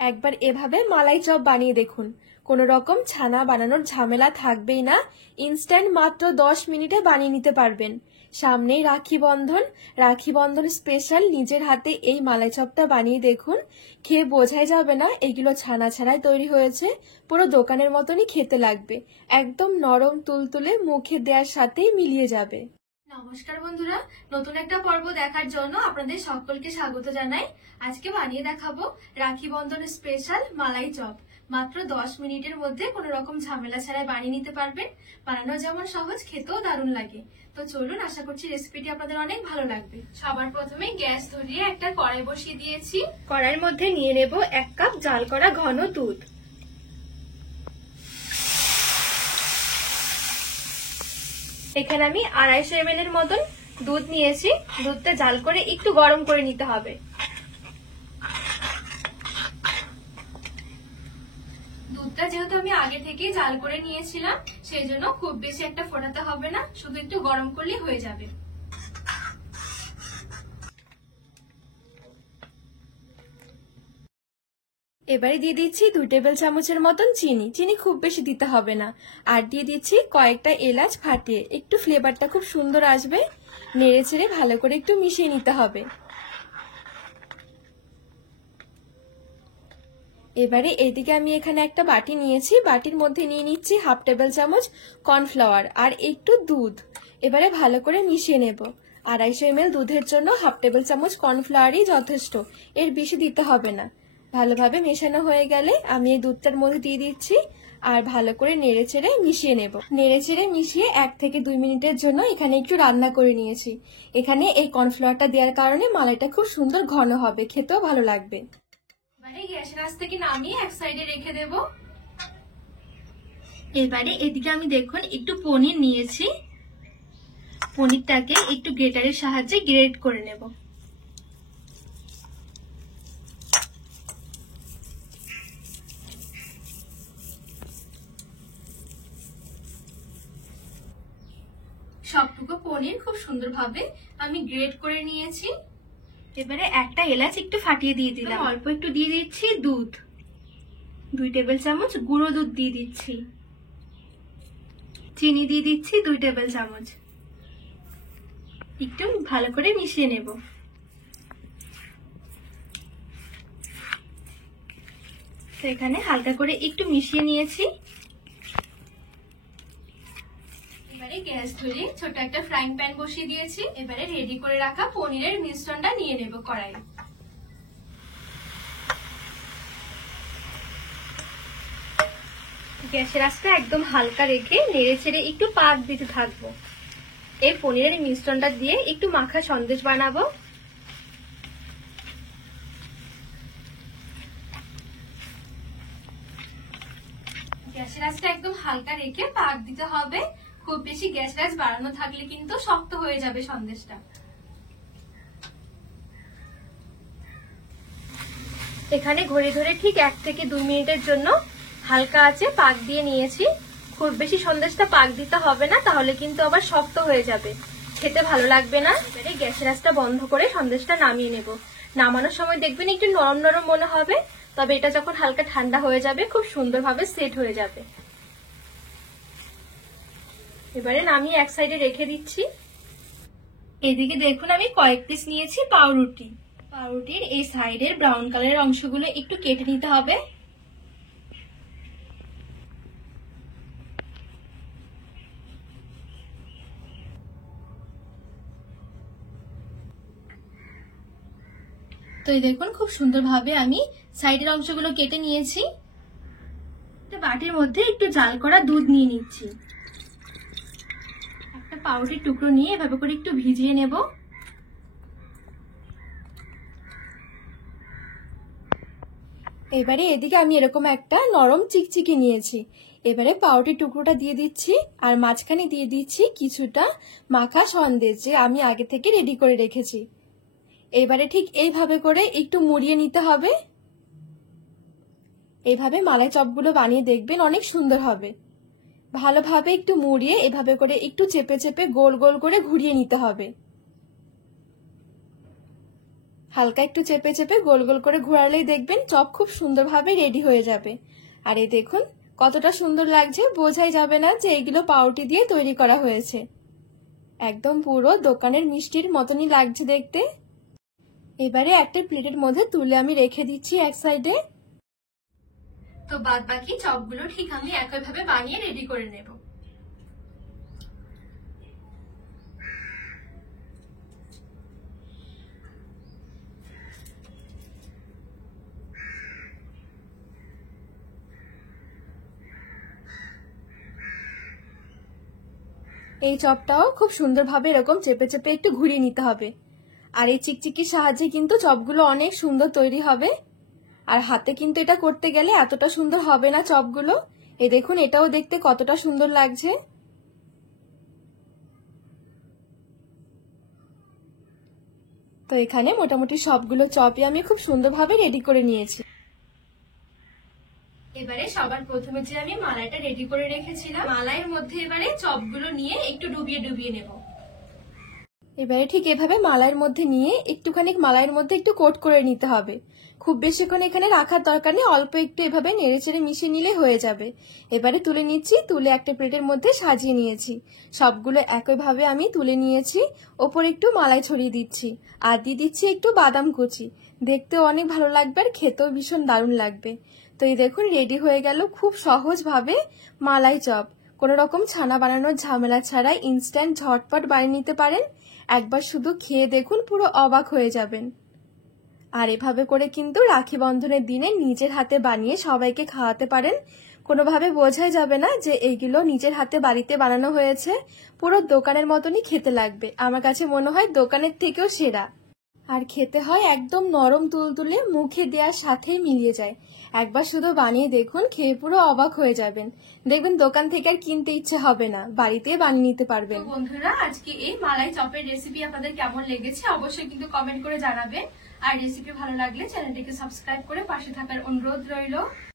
একবার এভাবে মালাই চপ বানিয়ে দেখুন, কোনো রকম ছানা বানানোর ঝামেলা থাকবেই না। ইনস্ট্যান্ট মাত্র 10 মিনিটে বানিয়ে নিতে পারবেন। সামনেই রাখি বন্ধন স্পেশাল। নিজের হাতে এই মালাই চপটা বানিয়ে দেখুন, খেয়ে বোঝাই যাবে না এগুলো ছানা ছাড়াই তৈরি হয়েছে। পুরো দোকানের মতনই খেতে লাগবে, একদম নরম তুলতুলে, মুখে দেওয়ার সাথেই মিলিয়ে যাবে। নমস্কার বন্ধুরা, নতুন একটা পর্ব দেখার জন্য আপনাদের সকলকে স্বাগত জানাই। আজকে বানিয়ে দেখাবো রাখি বন্ধন স্পেশাল মালাই চপ। মাত্র 10 মিনিটের মধ্যে কোনো রকম ঝামেলা ছাড়াই বানিয়ে নিতে পারবেন। বানানো যেমন সহজ, খেতেও দারুণ লাগে। তো চলুন, আশা করছি রেসিপিটি আপনাদের অনেক ভালো লাগবে। সবার প্রথমে গ্যাস ধরিয়ে একটা কড়াই বসিয়ে দিয়েছি। কড়াইয়ের মধ্যে নিয়ে নেব 1 কাপ জাল করা ঘন দুধ। এখানে আমি 250 ml এর মতন দুধ নিয়েছি। দুধটা জাল করে একটু গরম করে নিতে হবে। দুধটা যেহেতু আমি আগে থেকেই জাল করে নিয়েছিলাম, সেই জন্য খুব বেশি একটা ফোটাতে হবে না, শুধু একটু গরম করলেই হয়ে যাবে। এবারে দিয়ে দিচ্ছি 2 টেবিল চামচের মতন চিনি। চিনি খুব বেশি দিতে হবে না। আর দিয়ে দিচ্ছি কয়েকটা এলাচ ফাটিয়ে, একটু ফ্লেভারটা খুব সুন্দর আসবে। নেড়ে চেড়ে ভালো করে একটু মিশিয়ে নিতে হবে। এবারে এইদিকে আমি এখানে একটা বাটি নিয়েছি। বাটির মধ্যে নিয়ে নিচ্ছি 1/2 টেবিল চামচ কর্নফ্লাওয়ার আর একটু দুধ। এবারে ভালো করে মিশিয়ে নেব। 250 ml দুধের জন্য 1/2 টেবিল চামচ কর্নফ্লাওয়ারই যথেষ্ট, এর বেশি দিতে হবে না। ভালোভাবে মেশানো হয়ে গেলে আমি এই দুধটার মধ্যে দিয়ে দিচ্ছি আর ভালো করে নেড়েচেড়ে মিশিয়ে নেব। নেড়েচেড়ে মিশিয়ে 1 থেকে 2 মিনিটের জন্য এখানে একটু রান্না করে নিয়েছি। এখানে এই কর্নফ্লাওয়ারটা দেওয়ার কারণে মালাইটা খুব সুন্দর ঘন হবে, খেতেও ভালো লাগবে। এবারে গ্যাসের আঁচ থেকে নামিয়ে এক সাইডে রেখে দেব। এবারে এদিকে আমি দেখুন একটু পনির নিয়েছি। পনিরটাকে একটু গ্রেটারের সাহায্যে গ্রেট করে নেব। সবটুকু পনির খুব সুন্দরভাবে আমি গ্রেট করে নিয়েছি। এবারে একটা এলাচ একটু ফাটিয়ে দিয়ে দিলাম। অল্প একটু দিয়ে দিচ্ছি দুধ। 2 টেবিল চামচ গুঁড়ো দুধ দিয়ে দিচ্ছি। চিনি দিয়ে দিচ্ছি 2 টেবিল চামচ। একটু ভালো করে মিশিয়ে নেব। তো এখানে হালকা করে একটু মিশিয়ে নিয়েছি। এবারে গ্যাস ধরে ছোট একটা ফ্রাইং প্যান বসিয়ে দিয়েছি। এবারে রেডি করে রাখা পনিরের মিশ্রণটা নিয়ে নেব কড়াই। গ্যাসের আঁচটা একদম হালকা রেখে নেড়ে ছেড়ে একটু পাক দিতে থাকবো। এই পনিরের মিশ্রণটা দিয়ে একটু মাখা সন্দেশ বানাবো। গ্যাসের আঁচটা একদম হালকা রেখে পাক দিতে হবে। খুব বেশি গ্যাসের আঁচ বাড়ানো থাকলে কিন্তু শক্ত হয়ে যাবে সন্দেশটা। এখানে ঘড়ি ধরে ঠিক 1 থেকে 2 মিনিটের জন্য হালকা আঁচে পাক দিয়ে নিয়েছি। খুব বেশি সন্দেশটা পাক দিতে হবে না, তাহলে কিন্তু আবার শক্ত হয়ে যাবে, খেতে ভালো লাগবে না। এবারে গ্যাসের আঁচটা বন্ধ করে সন্দেশটা নামিয়ে নেব। নামানোর সময় দেখবেন একটু নরম নরম মনে হবে, তবে এটা যখন হালকা ঠান্ডা হয়ে যাবে খুব সুন্দরভাবে সেট হয়ে যাবে। এবারে নামিয়ে এক সাইডে রেখে দিচ্ছি। এদিকে দেখুন আমি কয়েক পিস নিয়েছি পাউরুটি। পাউরুটির এই সাইডের ব্রাউন কালারের অংশগুলো একটু কেটে নিতে হবে। তো এই দেখুন খুব সুন্দরভাবে আমি সাইডের অংশগুলো কেটে নিয়েছি। একটা বাটির মধ্যে একটু জাল করা দুধ নিয়ে নিচ্ছি। একটা পাউরুটির টুকরো নিয়ে এভাবে করে একটু ভিজিয়ে নেব। এবারে এদিকে আমি এরকম একটা নরম চিকচিকি নিয়েছি। এবারে পাউরুটির টুকরোটা দিয়ে দিচ্ছি আর মাঝখানে দিয়ে দিচ্ছি কিছুটা মাখা সন্দেশ, যে আমি আগে থেকে রেডি করে রেখেছি। এবারে ঠিক এইভাবে করে একটু মুড়িয়ে নিতে হবে। এইভাবে মালাই চপগুলো বানিয়ে দেখবেন, অনেক সুন্দর হবে। ভালোভাবে একটু মুড়িয়ে এভাবে করে একটু চেপে চেপে গোল গোল করে ঘুরিয়ে নিতে হবে। হালকা একটু চেপে চেপে গোল গোল করে ঘোরালেই দেখবেন চপ খুব সুন্দরভাবে রেডি হয়ে যাবে। আর এই দেখুন কতটা সুন্দর লাগছে, বোঝাই যাবে না যে এগুলো পাউরুটি দিয়ে তৈরি করা হয়েছে। একদম পুরো দোকানের মিষ্টির মতনই লাগছে দেখতে। এবারে একটা প্লেটের মধ্যে তুলে আমি রেখে দিচ্ছি এক সাইডে। তো বাদ বাকি চপগুলো ঠিক আমি একইভাবে বানিয়ে রেডি করে নেব। এই চপটাও খুব সুন্দরভাবে এরকম চেপে চেপে একটু ঘুরিয়ে নিতে হবে। আর এই চিকচিকির সাহায্যে কিন্তু চপগুলো অনেক সুন্দর তৈরি হবে। আর হাতে কিন্তু এটা করতে গেলে এতটা সুন্দর হবে না চপগুলো। এই দেখুন এটাও দেখতে কতটা সুন্দর লাগছে। তো এখানে মোটামুটি সবগুলো চপই আমি খুব সুন্দরভাবে রেডি করে নিয়েছি। এবারে সবার প্রথমে যে আমি মালাইটা রেডি করে রেখেছিলাম, মালাইয়ের মধ্যে এবারে চপগুলো নিয়ে একটু ডুবিয়ে ডুবিয়ে নেব। এবারে ঠিক এভাবে মালাইয়ের মধ্যে নিয়ে একটুখানি মালাইয়ের মধ্যে একটু কোট করে নিতে হবে। খুব বেশিক্ষণ এখানে রাখার দরকার নেই, অল্প একটু এভাবে নেড়েচেড়ে মিশিয়ে নিলে হয়ে যাবে। এবারে তুলে নিচ্ছি, তুলে একটা প্লেটের মধ্যে সাজিয়ে নিয়েছি। সবগুলো একইভাবে আমি তুলে নিয়েছি। ওপরে একটু মালাই ছড়িয়ে দিচ্ছি আর দিয়ে দিচ্ছি একটু বাদাম কুচি। দেখতেও অনেক ভালো লাগবে আর খেতেও ভীষণ দারুণ লাগবে। তো এই দেখুন রেডি হয়ে গেল খুব সহজভাবে মালাই চপ। কোনো রকম ছানা বানানোর ঝামেলা ছাড়াই ইনস্ট্যান্ট ঝটপট বানিয়ে নিতে পারেন। একবার শুধু খেয়ে দেখুন, পুরো অবাক হয়ে যাবেন। আর এভাবে করে কিন্তু রাখি বন্ধনের দিনে নিজের হাতে বানিয়ে সবাইকে খাওয়াতে পারেন। কোনোভাবে বোঝাই যাবে না যে এইগুলো নিজের হাতে বাড়িতে বানানো হয়েছে। পুরো দোকানের মতনই খেতে লাগবে, আমার কাছে মনে হয় দোকানের থেকেও সেরা। আর খেতে হয় একদম নরম তুলতুলে, মুখে দেওয়ার সাথেই মিলিয়ে যায়। একবার শুধু বানিয়ে দেখুন, খেয়ে পুরো অবাক হয়ে যাবেন। দেখবেন দোকান থেকে আর কিনতে ইচ্ছে হবে না, বাড়িতে বানিয়ে নিতে পারবেন। বন্ধুরা, আজকে এই মালাই চপের রেসিপি আপনাদের কেমন লেগেছে অবশ্যই কিন্তু কমেন্ট করে জানাবেন। আর রেসিপি ভালো লাগলে চ্যানেলটিকে সাবস্ক্রাইব করে পাশে থাকার অনুরোধ রইল।